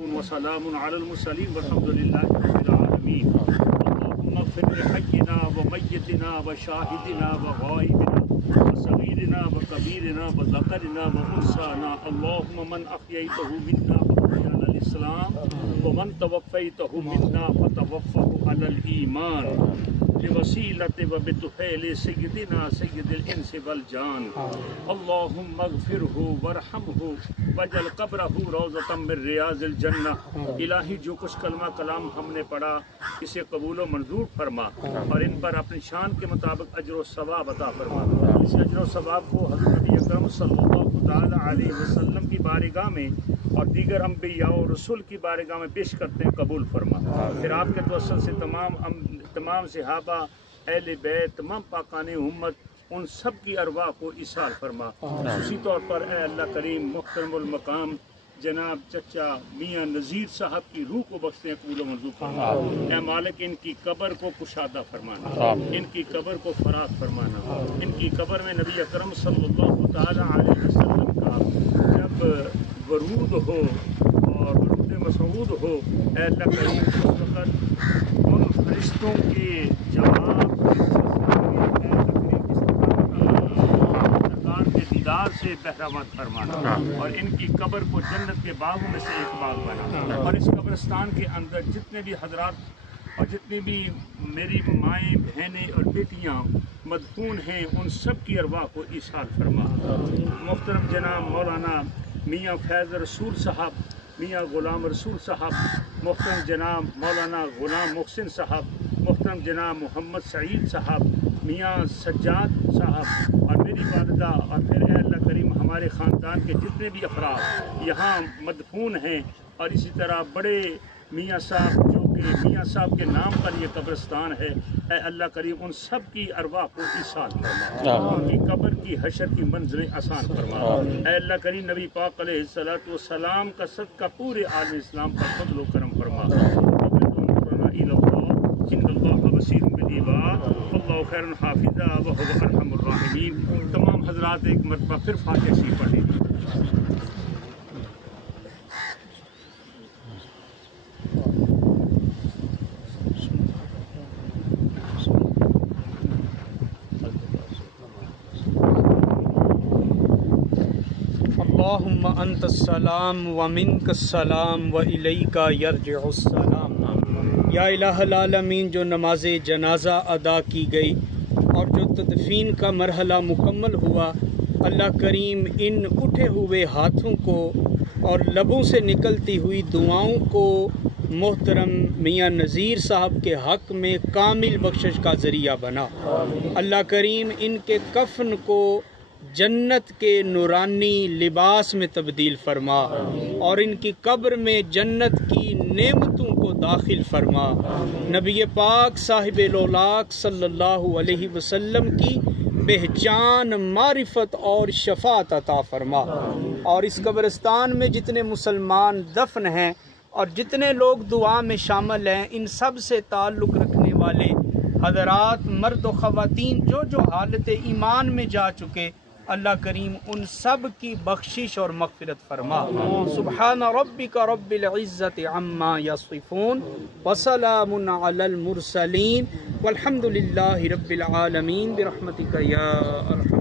وسلام علی المرسلین والحمد للہ رب العالمین. اللهم اغفر لحینا ومیتنا وشاہدنا وغائبنا وصغیرنا وکبیرنا وذکرنا وانثانا. اللهم من احییته منا فاحیہ علی الاسلام ومن توفیته منا فتوفه علی الایمان بوسیلۃ وبطفیل سیدنا سید الانس والجان. اللهم اغفرہ وارحمہ واجعل قبرہ روضۃ من ریاض الجنہ. الہی جو کچھ کلمہ کلام ہم نے پڑھا اسے قبول و منظور فرما اور ان پر اپنی شان کے مطابق اجر و ثواب عطا فرما. اس اجر و ثواب کو حضرت نبی اکرم صلی اللہ تعالی علیہ وسلم کی بارگاہ میں اور دیگر انبیاء و رسول کی بارگاہ میں پیش کرتے ہیں، قبول فرما. پھر آپ کے توسل سے تمام صحابہ، اہل بیت، تمام پاکان امت، ان سب کی ارواح کو ایصال فرما. اسی طور پر اے اللہ کریم محترم المقام جناب چچا میاں نذیر صاحب کی روح کو بخشتے ہیں، قبول و منظور فرما. اے مالک ان کی قبر کو کشادہ فرمانا، ان کی قبر کو فراخ فرمانا. ان کی قبر میں نبی اکرم صلی اللہ تعالی علیہ وسلم کا جب ورود ہو اور ورود مسعود ہو، اے اللہ کریم اس وقت ان فرشتوں کے جواب سے بہرامد فرمانا اور ان کی قبر کو جنت کے باغوں میں سے ایک باغ بنا. اور اس قبرستان کے اندر جتنے بھی حضرات اور جتنی بھی میری مائیں بہنیں اور بیٹیاں مدفون ہیں ان سب کی ارواح کو ایصال فرما. محترم جناب مولانا میاں فیض رسول صاحب، میاں غلام رسول صاحب، محترم جناب مولانا غلام محسن صاحب، محترم جناب محمد سعید صاحب، میاں سجاد صاحب اور میری والدہ، اور پھر اے اللہ کریم ہمارے خاندان کے جتنے بھی افراد یہاں مدفون ہیں، اور اسی طرح بڑے میاں صاحب جو کہ میاں صاحب کے نام پر یہ قبرستان ہے، اے اللہ کریم ان سب کی ارواح کو ایصال فرما، ان کی قبر کی حشر کی منزلیں آسان فرما. اے اللہ کریم نبی پاک علیہ الصلوۃ والسلام کا صدقہ پورے عالم اسلام پر فضل و کرم فرما. ان اللہ بصیر بالعباد واللہ خیر حافظ وهو ارحم الراحمین. تمام حضرات ایک مرتبہ پھر فاتحہ شریف پڑھ لیجیے. اللہم انت السلام ومنک السلام والیک یرجع السلام. یا الہ العالمین، جو نماز جنازہ ادا کی گئی اور جو تدفین کا مرحلہ مکمل ہوا، اللہ کریم ان اٹھے ہوئے ہاتھوں کو اور لبوں سے نکلتی ہوئی دعاؤں کو محترم میاں نذیر صاحب کے حق میں کامل بخشش کا ذریعہ بنا. اللہ کریم ان کے کفن کو جنت کے نورانی لباس میں تبدیل فرما اور ان کی قبر میں جنت کی نعمتوں کو داخل فرما. نبی پاک صاحب لولاک صلی اللہ علیہ وسلم کی پہچان، معرفت اور شفاعت عطا فرما. اور اس قبرستان میں جتنے مسلمان دفن ہیں اور جتنے لوگ دعا میں شامل ہیں، ان سب سے تعلق رکھنے والے حضرات مرد و خواتین جو حالت ایمان میں جا چکے، اللہ کریم ان سب کی بخشش اور مغفرت فرما. سبحان ربک رب العزت عما یصفون وسلام علی المرسلین والحمد للہ رب العالمین برحمتک یا ارحم